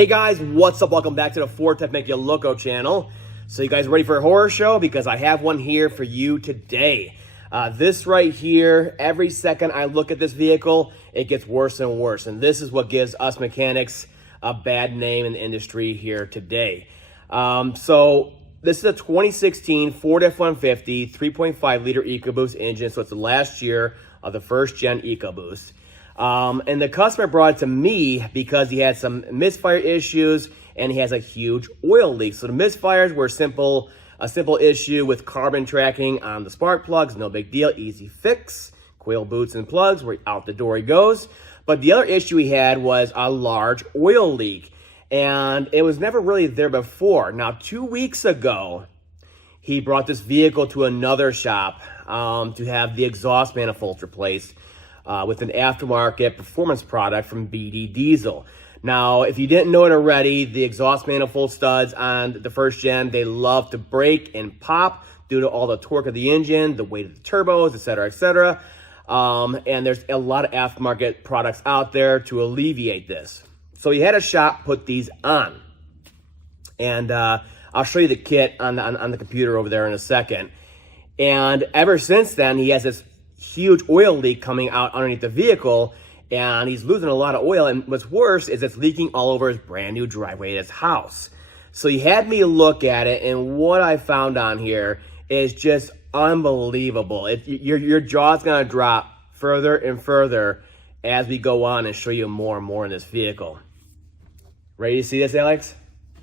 Hey guys, what's up? Welcome back to the FordTechMakuloco channel. So you guys ready for a horror show? Because I have one here for you today. This right here, every second I look at this vehicle, it gets worse and worse. And this is what gives us mechanics a bad name in the industry here today. So this is a 2016 Ford F-150 3.5 liter EcoBoost engine. So it's the last year of the first gen EcoBoost. And the customer brought it to me because he had some misfire issues and he has a huge oil leak. So the misfires were a simple issue with carbon tracking on the spark plugs, no big deal, easy fix. Coil boots and plugs, where out the door he goes. But the other issue he had was a large oil leak, and it was never really there before. Now, 2 weeks ago, he brought this vehicle to another shop to have the exhaust manifolds replaced. With an aftermarket performance product from BD Diesel. Now, if you didn't know it already, the exhaust manifold studs on the first gen, they love to break and pop due to all the torque of the engine, the weight of the turbos, etc., etc. And there's a lot of aftermarket products out there to alleviate this. So he had a shop put these on. And I'll show you the kit on the computer over there in a second. And ever since then, he has this huge oil leak coming out underneath the vehicle, and he's losing a lot of oil. And what's worse is it's leaking all over his brand new driveway at his house. So he had me look at it, and what I found on here is just unbelievable. Your jaw's gonna drop further and further as we go on and show you more and more in this vehicle. Ready to see this, Alex?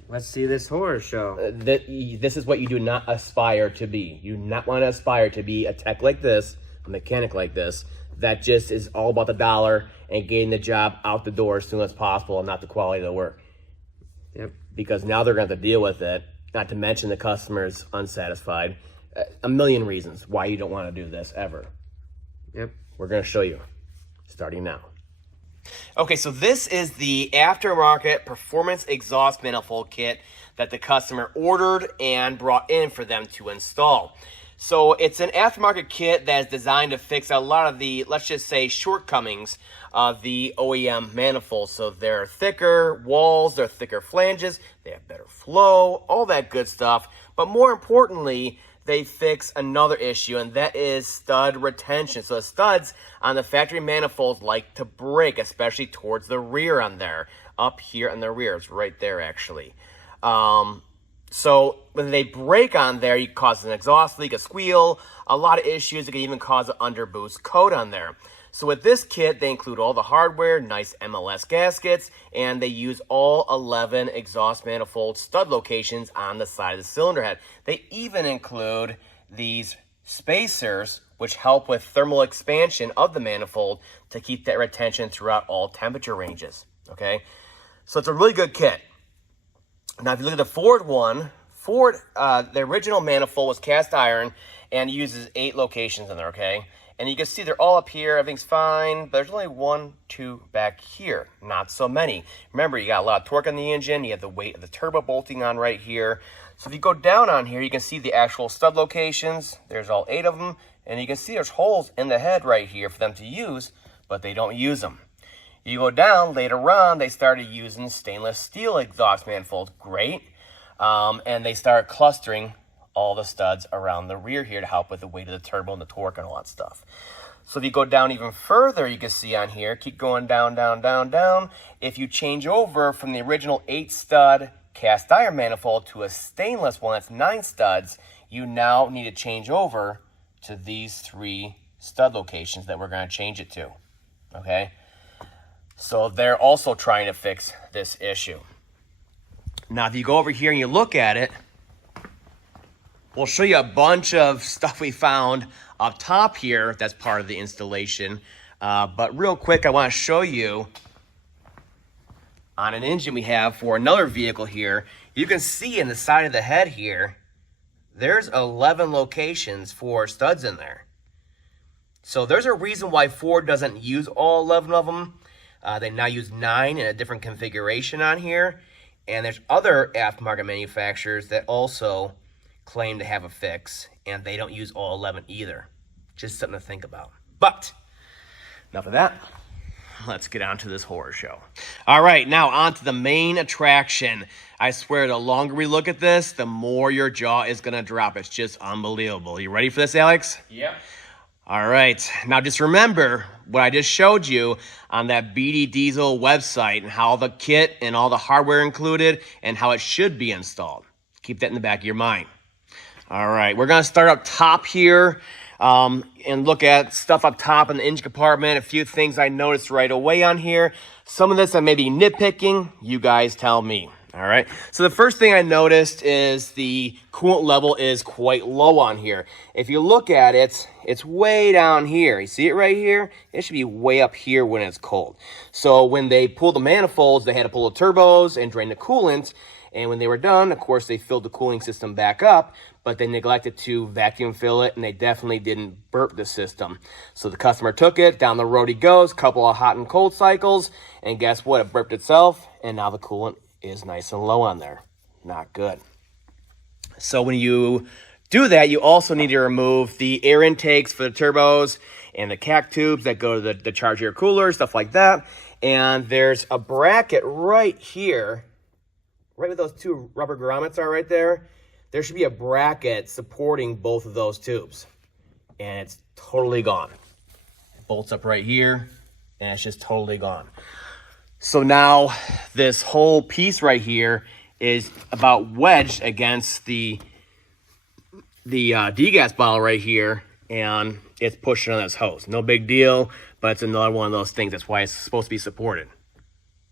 Let's see this horror show. This is what you do not aspire to be. You do not want to aspire to be a tech like this, a mechanic like this, that just is all about the dollar and getting the job out the door as soon as possible and not the quality of the work. Yep. Because now they're going to have to deal with it, not to mention the customer's unsatisfied. A million reasons why you don't want to do this ever. Yep. We're going to show you, starting now. Okay, so this is the aftermarket performance exhaust manifold kit that the customer ordered and brought in for them to install. So it's an aftermarket kit that is designed to fix a lot of the, let's just say, shortcomings of the OEM manifolds. So they're thicker walls, they're thicker flanges, they have better flow, all that good stuff. But more importantly, they fix another issue, and that is stud retention. So the studs on the factory manifolds like to break, especially towards the rear on there. Up here on the rear, it's right there actually. So when they break on there, you cause an exhaust leak, a squeal, a lot of issues. It can even cause an underboost coat on there. So with this kit, they include all the hardware, nice MLS gaskets, and they use all 11 exhaust manifold stud locations on the side of the cylinder head. They even include these spacers, which help with thermal expansion of the manifold to keep that retention throughout all temperature ranges. Okay, so it's a really good kit. Now, if you look at the Ford one, the original manifold was cast iron and uses 8 locations in there, okay? And you can see they're all up here, everything's fine, but there's only 1, 2 back here, not so many. Remember, you got a lot of torque on the engine, you have the weight of the turbo bolting on right here. So if you go down on here, you can see the actual stud locations. There's all 8 of them, and you can see there's holes in the head right here for them to use, but they don't use them. You go down, later on, they started using stainless steel exhaust manifolds. Great. And they start clustering all the studs around the rear here to help with the weight of the turbo and the torque and all that stuff. So if you go down even further, you can see on here, keep going down, down, down, down. If you change over from the original 8-stud cast iron manifold to a stainless one that's 9 studs, you now need to change over to these 3 stud locations that we're going to change it to. Okay? So they're also trying to fix this issue. Now, if you go over here and you look at it, we'll show you a bunch of stuff we found up top here that's part of the installation. But real quick, I want to show you on an engine we have for another vehicle here. You can see in the side of the head here, there's 11 locations for studs in there. So there's a reason why Ford doesn't use all 11 of them. They now use 9 in a different configuration on here. And there's other aftermarket manufacturers that also claim to have a fix, and they don't use all 11 either. Just something to think about. But enough of that. let's get on to this horror show. All right, now on to the main attraction. I swear, the longer we look at this, the more your jaw is going to drop. It's just unbelievable. You ready for this, Alex? Yep. All right. Now, just remember what I just showed you on that BD Diesel website and how the kit and all the hardware included and how it should be installed. Keep that in the back of your mind. All right. We're going to start up top here and look at stuff up top in the engine compartment. A few things I noticed right away on here. Some of this I may be nitpicking. You guys tell me. All right. So the first thing I noticed is the coolant level is quite low on here. If you look at it, it's way down here. You see it right here? It should be way up here when it's cold. So when they pulled the manifolds, they had to pull the turbos and drain the coolant. And when they were done, of course, they filled the cooling system back up, but they neglected to vacuum fill it, and they definitely didn't burp the system. So the customer took it, down the road he goes, couple of hot and cold cycles, and guess what? It burped itself, and now the coolant is nice and low on there. Not good. So when you do that, you also need to remove the air intakes for the turbos and the CAC tubes that go to the charge air cooler, stuff like that. And there's a bracket right here, right where those two rubber grommets are right there. There should be a bracket supporting both of those tubes. And it's totally gone. It bolts up right here, and it's just totally gone. So now this whole piece right here is about wedged against the degas bottle right here, and it's pushing on this hose. No big deal, but it's another one of those things. That's why it's supposed to be supported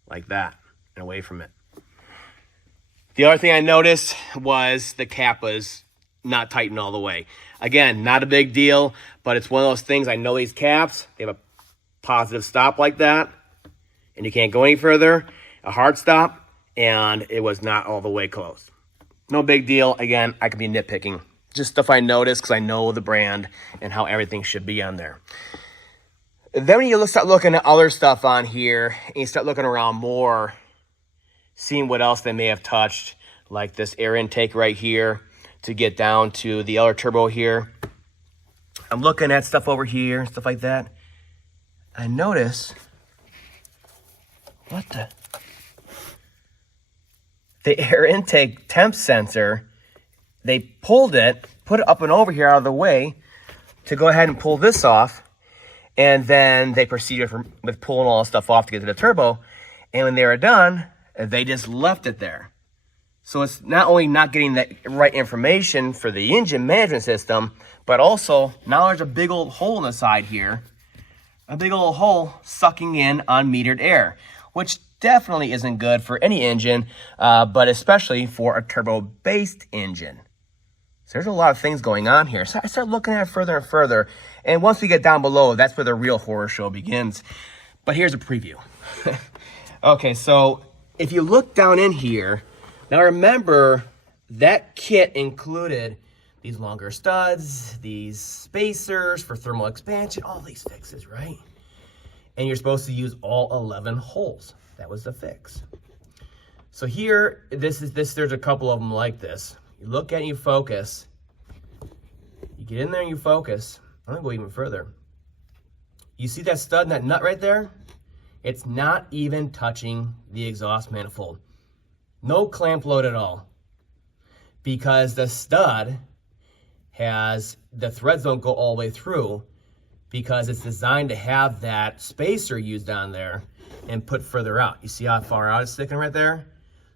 like that and away from it. The other thing I noticed was the cap was not tightened all the way. Again, not a big deal, but it's one of those things. I know these caps, they have a positive stop like that, and you can't go any further, a hard stop, and it was not all the way closed. No big deal. Again, I could be nitpicking. Just stuff I noticed because I know the brand and how everything should be on there. Then when you start looking at other stuff on here, and you start looking around more, seeing what else they may have touched, like this air intake right here to get down to the other turbo here. I'm looking at stuff over here, stuff like that. I notice, what the air intake temp sensor, they pulled it, put it up and over here out of the way to go ahead and pull this off. And then they proceeded with pulling all the stuff off to get to the turbo. And when they were done, they just left it there. So it's not only not getting the right information for the engine management system, but also now there's a big old hole in the side here. A big old hole sucking in unmetered air, which definitely isn't good for any engine, but especially for a turbo-based engine. So there's a lot of things going on here. So I start looking at it further and further. And once we get down below, that's where the real horror show begins. But here's a preview. Okay, so if you look down in here, now remember that kit included these longer studs, these spacers for thermal expansion, all these fixes, right? And you're supposed to use all 11 holes. That was the fix. So here, there's a couple of them like this. You look at it, you focus. You get in there and you focus. I'm gonna go even further. You see that stud and that nut right there? It's not even touching the exhaust manifold. No clamp load at all. Because the stud has, the threads don't go all the way through because it's designed to have that spacer used on there and put further out. You see how far out it's sticking right there?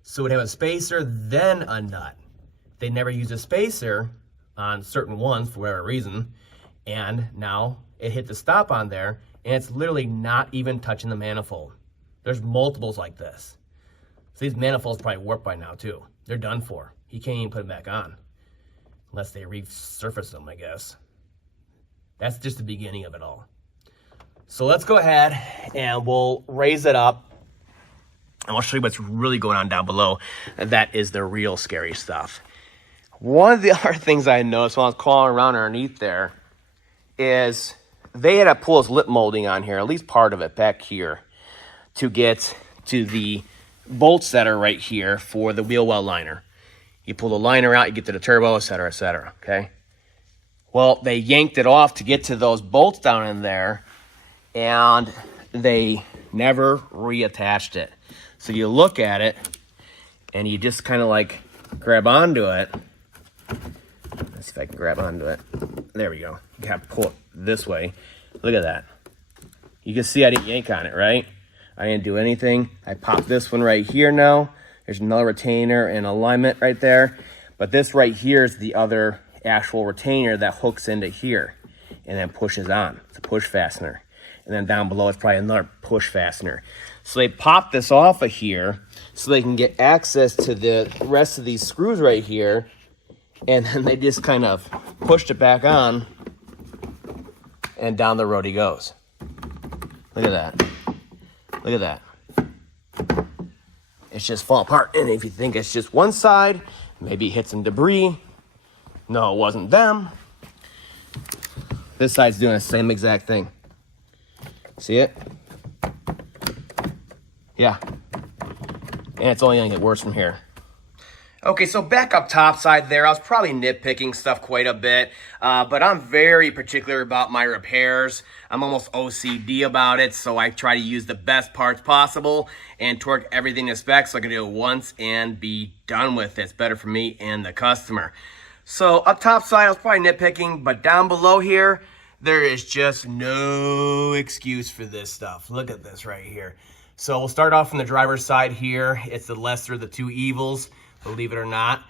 So it would have a spacer, then a nut. They never use a spacer on certain ones for whatever reason, and now it hit the stop on there, and it's literally not even touching the manifold. There's multiples like this. So these manifolds probably warped by now too. They're done for. You can't even put them back on unless they resurface them, I guess. That's just the beginning of it all. So let's go ahead and we'll raise it up. And I'll show you what's really going on down below. That is the real scary stuff. One of the other things I noticed when I was crawling around underneath there is they had to pull this lip molding on here, at least part of it back here, to get to the bolts that are right here for the wheel well liner. You pull the liner out, you get to the turbo, et cetera, okay? Well, they yanked it off to get to those bolts down in there, and they never reattached it. So you look at it and you just kind of like grab onto it. Let's see if I can grab onto it. There we go. You gotta pull it this way. Look at that. You can see I didn't yank on it, right? I didn't do anything. I popped this one right here now. There's another retainer and alignment right there. But this right here is the other actual retainer that hooks into here and then pushes on. It's a push fastener. And then down below, it's probably another push fastener. So they pop this off of here so they can get access to the rest of these screws right here. And then they just kind of pushed it back on, and down the road he goes. Look at that. Look at that. It's just falling apart. And if you think it's just one side, maybe it hit some debris. No, it wasn't them. This side's doing the same exact thing. See it? Yeah. And it's only gonna get worse from here. Okay, so back up top side there, I was probably nitpicking stuff quite a bit, but I'm very particular about my repairs. I'm almost OCD about it, so I try to use the best parts possible and torque everything to spec so I can do it once and be done with it. It's better for me and the customer. So up top side, I was probably nitpicking, but down below here, there is just no excuse for this stuff. Look at this right here. So we'll start off from the driver's side here. It's the lesser of the two evils, believe it or not.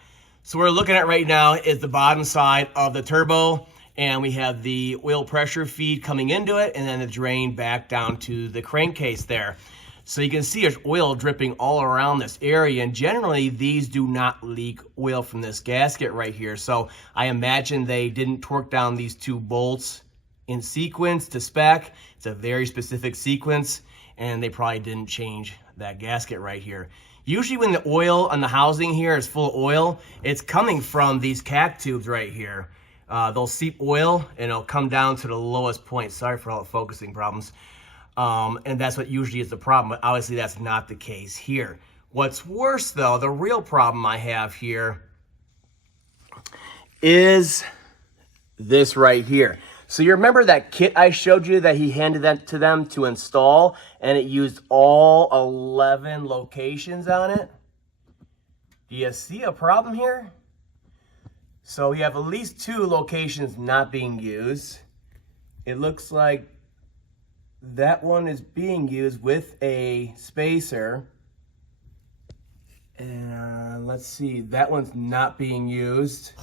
So what we're looking at right now is the bottom side of the turbo, and we have the oil pressure feed coming into it, and then the drain back down to the crankcase there. So you can see there's oil dripping all around this area, and generally these do not leak oil from this gasket right here. So I imagine they didn't torque down these two bolts in sequence to spec. It's a very specific sequence, and they probably didn't change that gasket right here. Usually when the oil on the housing here is full of oil, it's coming from these cac tubes right here. They'll seep oil and it'll come down to the lowest point. Sorry for all the focusing problems. And that's what usually is the problem, but obviously that's not the case here. What's worse though, the real problem I have here is this right here. So you remember that kit I showed you that he handed that to them to install, and it used all 11 locations on it? Do you see a problem here? So we have at least 2 locations not being used. It looks like that one is being used with a spacer. And let's see, that one's not being used.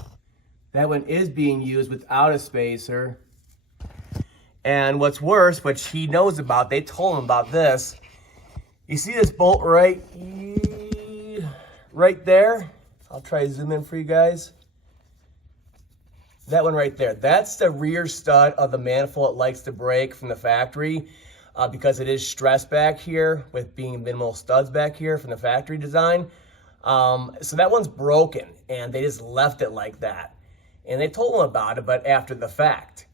That one is being used without a spacer. And what's worse, which he knows about, they told him about this. You see this bolt right there? I'll try to zoom in for you guys. That one right there. That's the rear stud of the manifold it likes to break from the factory because it is stressed back here with being minimal studs back here from the factory design. So that one's broken, and they just left it like that. And they told him about it, but after the fact.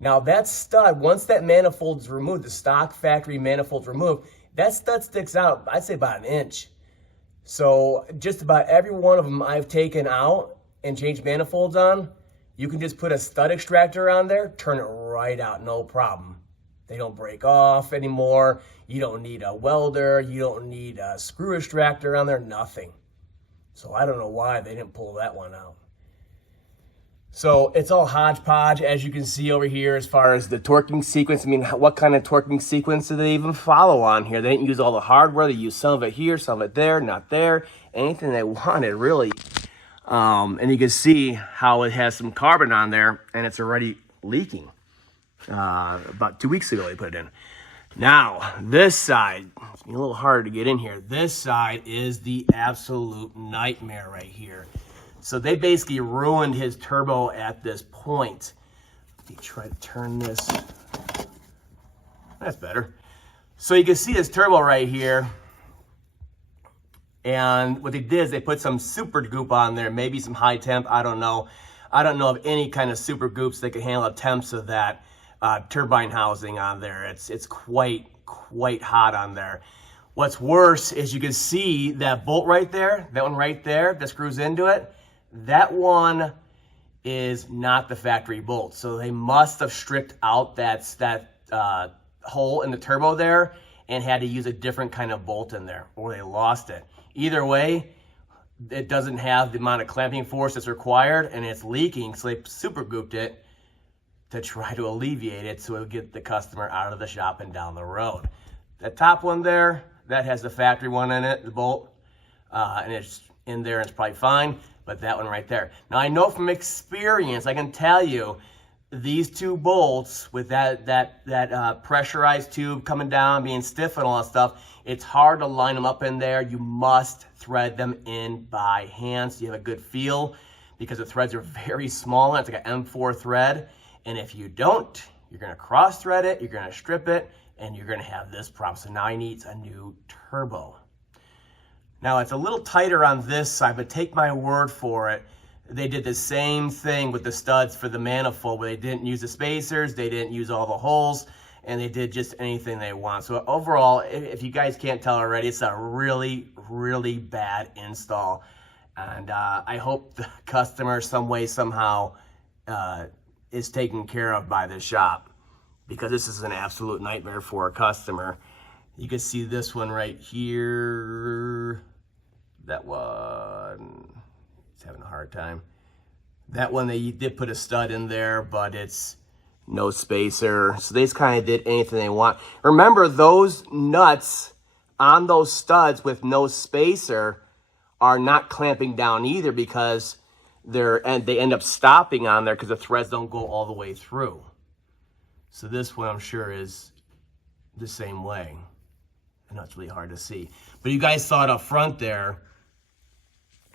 Now that stud, once that manifold is removed, the stock factory manifold's removed, that stud sticks out, I'd say about 1 inch. So just about every one of them I've taken out and changed manifolds on, you can just put a stud extractor on there, turn it right out, no problem. They don't break off anymore. You don't need a welder. You don't need a screw extractor on there, nothing. So I don't know why they didn't pull that one out. So it's all hodgepodge, as you can see over here, as far as the torquing sequence. I mean, what kind of torquing sequence do they even follow on here? They didn't use all the hardware. They used some of it here, some of it there, not there. Anything they wanted, really. And you can see how it has some carbon on there, and it's already leaking. About 2 weeks ago, they put it in. Now, this side, it's a little harder to get in here. This side is the absolute nightmare right here. So they basically ruined his turbo at this point. Let me try to turn this. That's better. So you can see his turbo right here. And what they did is they put some super goop on there, maybe some high temp, I don't know. I don't know of any kind of super goops that can handle the temps of that turbine housing on there. It's quite hot on there. What's worse is you can see that bolt right there, that one right there that screws into it. That one is not the factory bolt. So they must have stripped out that hole in the turbo there and had to use a different kind of bolt in there, or they lost it. Either way, it doesn't have the amount of clamping force that's required, and it's leaking, so they super gooped it to try to alleviate it so it would get the customer out of the shop and down the road. That top one there, that has the factory one in it, the bolt, and it's in there and it's probably fine, but that one right there. Now I know from experience, I can tell you, these two bolts with that pressurized tube coming down, being stiff and all that stuff, it's hard to line them up in there. You must thread them in by hand so you have a good feel, because the threads are very small. It's like an M4 thread. And if you don't, you're gonna cross thread it, you're gonna strip it, and you're gonna have this problem. So now I need a new turbo. Now it's a little tighter on this side, but take my word for it. They did the same thing with the studs for the manifold, where they didn't use the spacers, they didn't use all the holes, and they did just anything they want. So overall, if you guys can't tell already, it's a really, really bad install. And I hope the customer some way, somehow is taken care of by the shop, because this is an absolute nightmare for a customer. You can see this one right here. That one, it's having a hard time. That one, they did put a stud in there, but it's no spacer. So they just kind of did anything they want. Remember, those nuts on those studs with no spacer are not clamping down either, because they end up stopping on there because the threads don't go all the way through. So this one, I'm sure, is the same way. I know it's really hard to see, but you guys saw it up front there.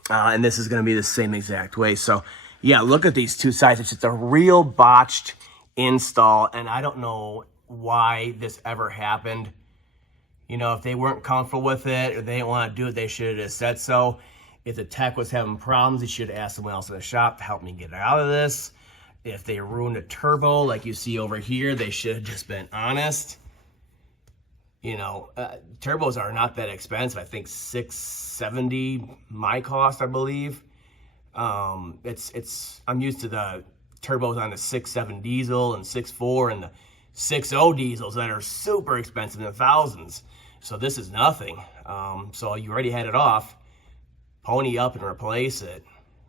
And this is going to be the same exact way. So yeah, look at these two sides. It's just a real botched install, and I don't know why this ever happened. You know, if they weren't comfortable with it or they didn't want to do it, they should have just said so. If the tech was having problems, he should have asked someone else in the shop to help me get out of this. If they ruined a turbo like you see over here, they should have just been honest. You know, turbos are not that expensive. I think $670 my cost, I believe. I'm used to the turbos on the 6.7 diesel and 6.4 and the 6.0 diesels that are super expensive in the thousands. So this is nothing. So you already had it off. Pony up and replace it.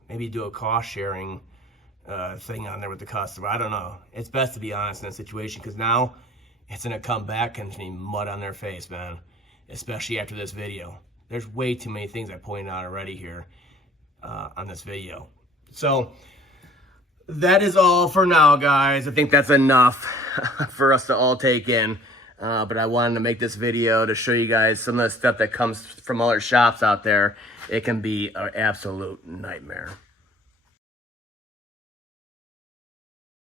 Maybe do a cost sharing thing on there with the customer. I don't know. It's best to be honest in a situation, because now it's gonna come back and be mud on their face, man. Especially after this video. There's way too many things I pointed out already here on this video. So that is all for now, guys. I think that's enough for us to all take in. But I wanted to make this video to show you guys some of the stuff that comes from other shops out there. It can be an absolute nightmare.